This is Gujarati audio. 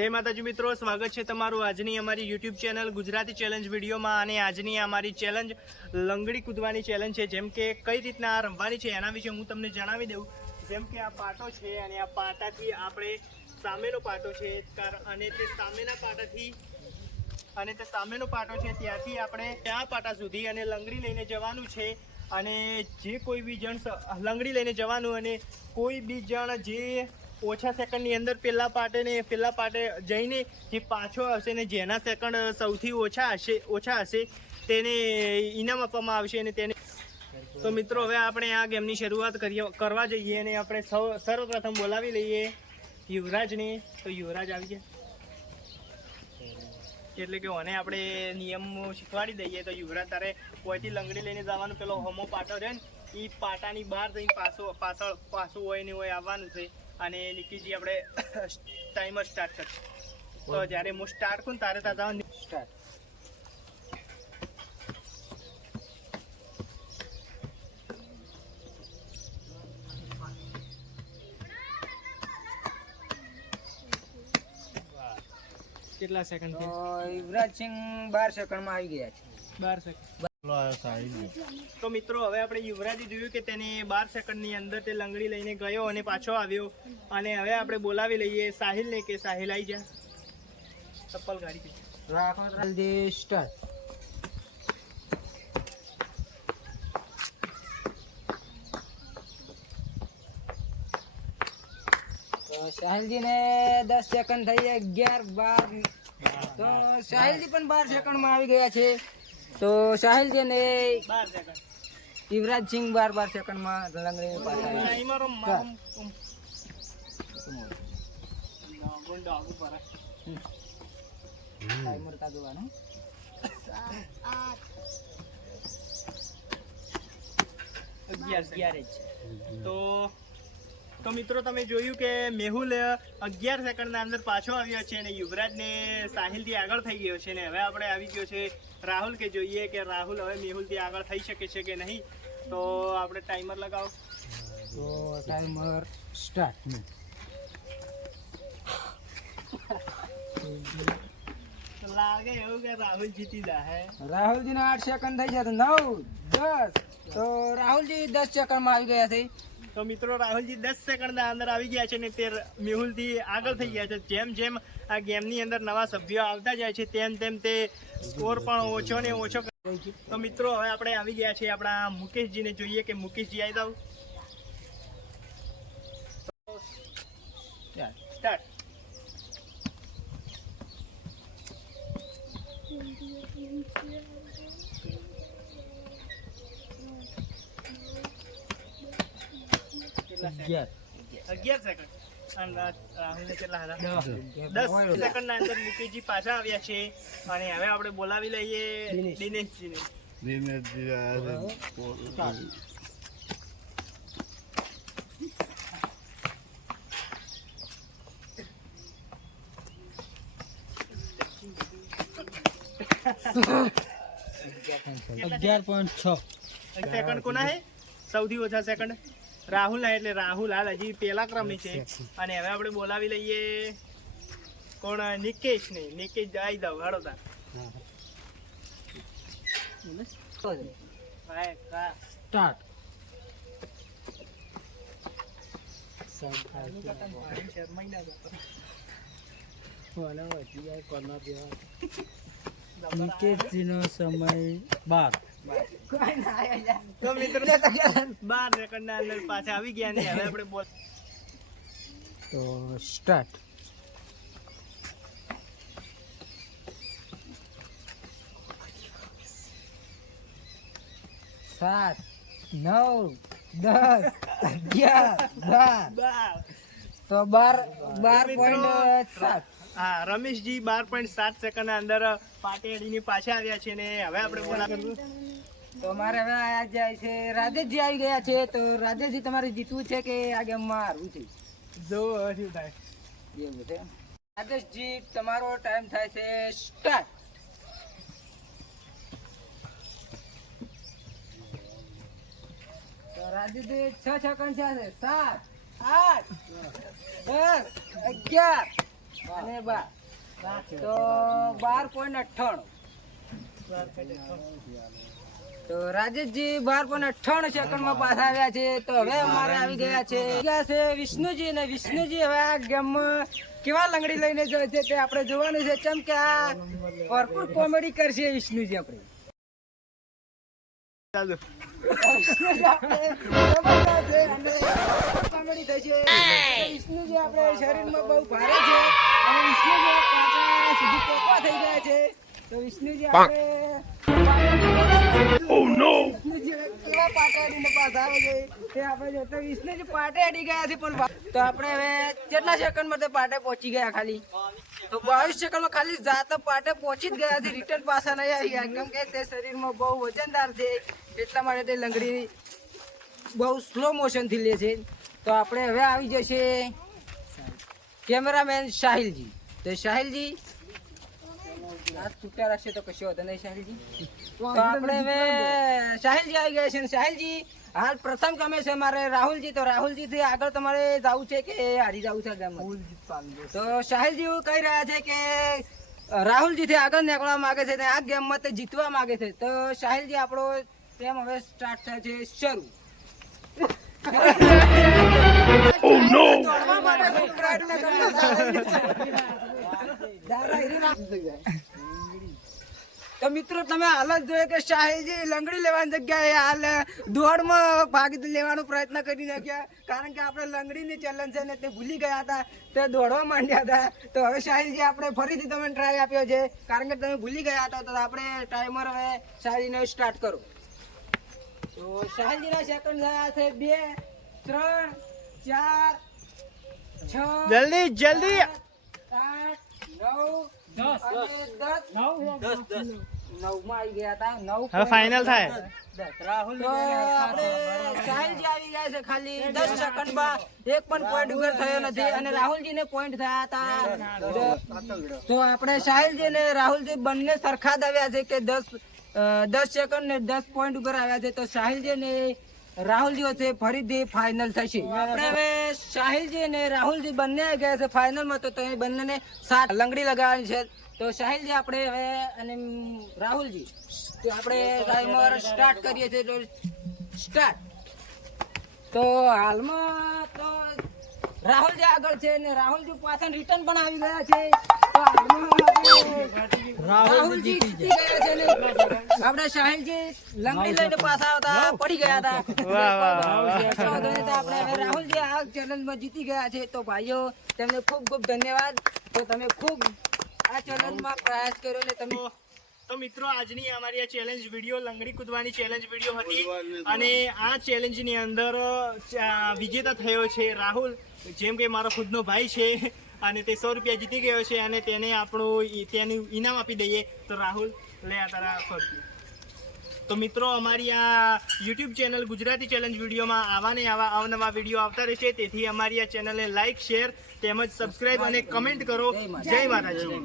જય માતાજી મિત્રો, સ્વાગત છે તમારું આજની અમારી યુટ્યુબ ચેનલ ગુજરાતી ચેલેન્જ વિડીયોમાં। અને આજની અમારી ચેલેન્જ લંગડી કૂદવાની ચેલેન્જ છે। જેમ કે કઈ રીતના આ રમવાની છે એના વિશે હું તમને જણાવી દઉં। જેમ કે આ પાટો છે અને આ પાટાથી આપણે સામેનો પાટો છે અને તે સામેના પાટાથી અને તે સામેનો પાટો છે ત્યાંથી આપણે આ પાટા સુધી અને લંગડી લઈને જવાનું છે। અને જે કોઈ બી જણ લંગડી લઈને જવાનું અને કોઈ બી જણ જે ઓછા સેકન્ડની અંદર પેલા પાટે જઈને જે પાછો હશે ને જેના સેકન્ડ સૌથી ઓછા હશે તેને ઇનામ આપવામાં આવશે। અને તેને તો મિત્રો હવે આપણે આ ગેમની શરૂઆત કરવા જઈએ અને આપણે સર્વપ્રથમ બોલાવી લઈએ યુવરાજને। તો યુવરાજ આવી ગયા એટલે કે ઓને આપણે નિયમો શીખવાડી દઈએ। તો યુવરાજ તારે કોઈથી લંગડી લઈને જવાનું, પેલો હોમો પાટો છે ને એ પાટાની બહાર જઈને પાછું હોય ને હોય આવવાનું છે। અને નિકીજી આપણે ટાઈમર સ્ટાર્ટ કરશું। તો જ્યારે હું સ્ટાર્ટ કરું તારે તારા સ્ટાર્ટ। કેટલા સેકન્ડ છે? યુવરાજસિંહ 12 સેકન્ડમાં આવી ગયા છે। 12 સેકન્ડ। તો મિત્રો હવે આપણે યુવરાજે જોયું કે તેને 12 સેકન્ડની અંદર તે લંગડી લઈને ગયો અને પાછો આવ્યો। અને હવે આપણે બોલાવી લઈએ સાહિલને કે સાહિલ આવી જા। ચપ્પલ ગાડી રાખો જલ્દી સ્ટાર્ટ। તો સાહિલજીને 10 સેકન્ડ થઈ ગયા, 11 12। તો સાહિલજી પણ 12 સેકન્ડમાં આવી ગયા છે। તો સાહિલજીને 12 સેકન્ડ, યુવરાજસિંહ 12 સેકન્ડમાં લંગડી પાછા ટાઈમર ટાઈમર કાઢવાનું। તો મિત્રો તમે જોયું કે મેહુલ 11 સેકન્ડના અંદર પાછો આવ્યો છે અને યુવરાજને સાહિલથી આગળ થઈ ગયો છે। ને હવે આપણે આવી ગયો છે રાહુલ, કે જોઈએ કે રાહુલ હવે મેહુલથી આગળ થઈ શકે છે કે નહીં। તો આપણે ટાઈમર લગાવો। તો ટાઈમર સ્ટાર્ટ। લાગે એવું કે રાહુલ જીતી જાય। રાહુલજીને 8 સેકન્ડ થઈ ગયા, 9 10। તો રાહુલજી 10 સેકન્ડમાં આવી ગયા છે। તો મિત્રો રાહુલજી 10 સેકન્ડના અંદર આવી ગયા છે ને તે મેહુલથી આગળ થઈ ગયા છે। જેમ જેમ આ ગેમની અંદર નવા સભ્યો આવતા જાય છે તેમ તેમ તે સ્કોર પણ ઓછો ને ઓછો। તો મિત્રો હવે આપણે આવી ગયા છીએ આપણા મુકેશજીને, જોઈએ કે મુકેશજી આવી જાવ। સ્ટાર્ટ। અગિયાર સેકન્ડ। અને રાહુલને કેટલા હતા? 10 સેકન્ડના અંદર મુકેશજી પાછા આવ્યા છે। અને હવે આપણે બોલાવી લઈએ દિનેશજીને। સેકન્ડ કોના હે સૌથી ઓછા સેકન્ડ? રાહુલ ના, એટલે રાહુલ હાલ હજી પેલા ક્રમે છે। અને હવે આપણે બોલાવી લઈએ કોણ? નિકેશ ને। નિકેશ આવી જાવ, હાડો તાર સ્ટાર્ટ। નિકેશજીનો સમય 12। તો મિત્રો 12 સેકન્ડના અંદર પાછા આવી ગયા ને હવે આપણે બોલ તો સ્ટાર્ટ। સાત 9 10 11 12। તો 12.7। હા, રમેશજી 12.7 સેકન્ડના અંદર પાટેડીની પાછા આવ્યા છે ને હવે આપણે બોલાવી તો મારે હવે આ જાય છે રાજેશજી આવી ગયા છે। તો રાજેશજી તમારે જીતવું છે કે આ ગેમમાં હારવું છે? જો શું થાય એવું છે। રાજેશજી તમારો ટાઈમ થાય છે સ્ટાર્ટ। તો રાજેશજી 6 સેકન્ડ છે। 7 8 10 11 અને 12 તો 12.98 તો રાજેશજી 12.98 સેકન્ડમાં પાછા આવ્યા છે. તો હવે અમારે આવી ગયા છે વિષ્ણુજી, અને વિષ્ણુજી હવે આ ગેમમાં કેવા લંગડી લઈને જાય છે તે આપણે જોવાનું છે. કેમ કે આ ભરપૂર કોમેડી કરશે વિષ્ણુજી. આપણે ચાલો વિષ્ણુજી આપણે જબરદસ્ત છે અને કોમેડી થશે. વિષ્ણુજી આપણે શરીરમાં બહુ ભારે છે અને વિષ્ણુજી પાછા સુધી પોકવા થઈ ગયા છે. તો વિષ્ણુજી આપણે વિષ્ણુજી કેવા પાટા અડીને પાછા આવે છે તે આપણે જો. તો વિષ્ણુજી પાટે અડી ગયા છે પણ તો આપણે હવે કેટલા સેકન્ડમાં તે પાટે પહોંચી ગયા ખાલી? તો 22 સેકન્ડમાં ખાલી જાતા પાટે પહોંચી જ ગયા છે. રિટર્ન પાછા નહીં આવી ગયા કેમ કે તે શરીરમાં બહુ વજનદાર છે એટલા માટે તે લંગડી બહુ સ્લો મોશનથી લે છે. તો આપણે હવે આવી જશે કેમેરામેન સાહિલજી. તો સાહિલજી હાથ છૂટા રાખશે તો કશો હતો નહીં સાહિલજી. તો આપણે હવે સાહિલજી આવી ગયા છે. અને સાહિલજી હાલ પ્રથમ ગમે છે મારે રાહુલજી. તો રાહુલજી થી આગળ તમારે જવું છે કે હારી જવું છે ગામમાં? તો સાહિલજી એવું કહી રહ્યા છે કે રાહુલજી થી આગળ નીકળવા માંગે છે અને આ ગેમમાં તે જીતવા માંગે છે. તો સાહિલજી આપણો ટેમ હવે સ્ટાર્ટ થાય છે શરૂ. તો મિત્રો તમે હાલ જ જોઈએ કે સાહિલજી લંગડી લેવાની જગ્યાએ હાલ દોડમાં ભાગ લેવાનો પ્રયત્ન કરી નાખ્યા. કારણ કે આપણે લંગડીની ચેલેન્જ છે ને તે ભૂલી ગયા હતા, તે દોડવા માંડ્યા હતા. તો હવે સાહિલજી આપણે ફરીથી તમે ટ્રાય આપ્યો છે કારણ કે તમે ભૂલી ગયા હતા. તો આપણે ટાઈમર હવે સાહિલજીને સ્ટાર્ટ કરો. તો સાહિલજીના સેકન્ડ થયા છે 2 3 4 6 જલ્દી જલ્દી 8 9 10 9માં આવી ગયા હતા. 9 હવે ફાઇનલ થાય. રાહુલ સાહિલજી આવી ગયા છે ખાલી 10 સેકન્ડમાં. એક પણ પોઈન્ટ ઉગર થયો નથી અને રાહુલજીને પોઈન્ટ થયા હતા. તો આપણે સાહિલજી અને રાહુલજી બંને સરખા જ આવ્યા છે કે 10 સેકન્ડ ને 10 પોઈન્ટ ઉપર આવ્યા છે. તો સાહિલજી ને રાહુલજી વચ્ચે ફરીથી ફાઇનલ થશે. આપણે હવે સાહિલજી અને રાહુલજી બંને આવી ગયા છે ફાઇનલમાં. તો તમે બંનેને 7 લંગડી લગાવવાની છે. તો સાહિલજી આપણે હવે અને રાહુલજી તો આપણે ટાઈમર સ્ટાર્ટ કરીએ છીએ. તો સ્ટાર્ટ. તો હાલમાં તો રાહુલજી આગળ છે અને રાહુલજી પાછળ રિટર્ન પણ આવી ગયા છે. તો હાલમાં રાહુલજી જીતી ગયા છે ને આપણે સાહિલજી લંગડી લઈને પાછા આવતા પડી ગયા હતા. આપણે હવે રાહુલજી આ ચેલેન્જમાં જીતી ગયા છે. તો ભાઈઓ તમને ખૂબ ખૂબ ધન્યવાદ. તો તમે ખૂબ આ ચેલેન્જમાં પ્રયાસ કર્યો ને તમે. તો મિત્રો આજની અમારી આ ચેલેન્જ વિડીયો લંગડી કૂદવાની ચેલેન્જ વિડીયો હતી અને આ ચેલેન્જની અંદર વિજેતા થયો છે રાહુલ, જેમ કે મારો ખુદનો ભાઈ છે અને તે 100 રૂપિયા જીતી ગયો છે અને તેને આપણું તેનું ઇનામ આપી દઈએ. તો રાહુલ લે આ તારા 100 રૂપિયા. તો મિત્રો અમારી આ યુટ્યુબ ચેનલ ગુજરાતી ચેલેન્જ વિડીયોમાં આવા ને આવા અવનવા વિડીયો આવતા રહેશે. તેથી અમારી આ ચેનલને લાઇક, શેર તેમજ સબસ્ક્રાઇબ અને કમેન્ટ કરો. જય માતાજી.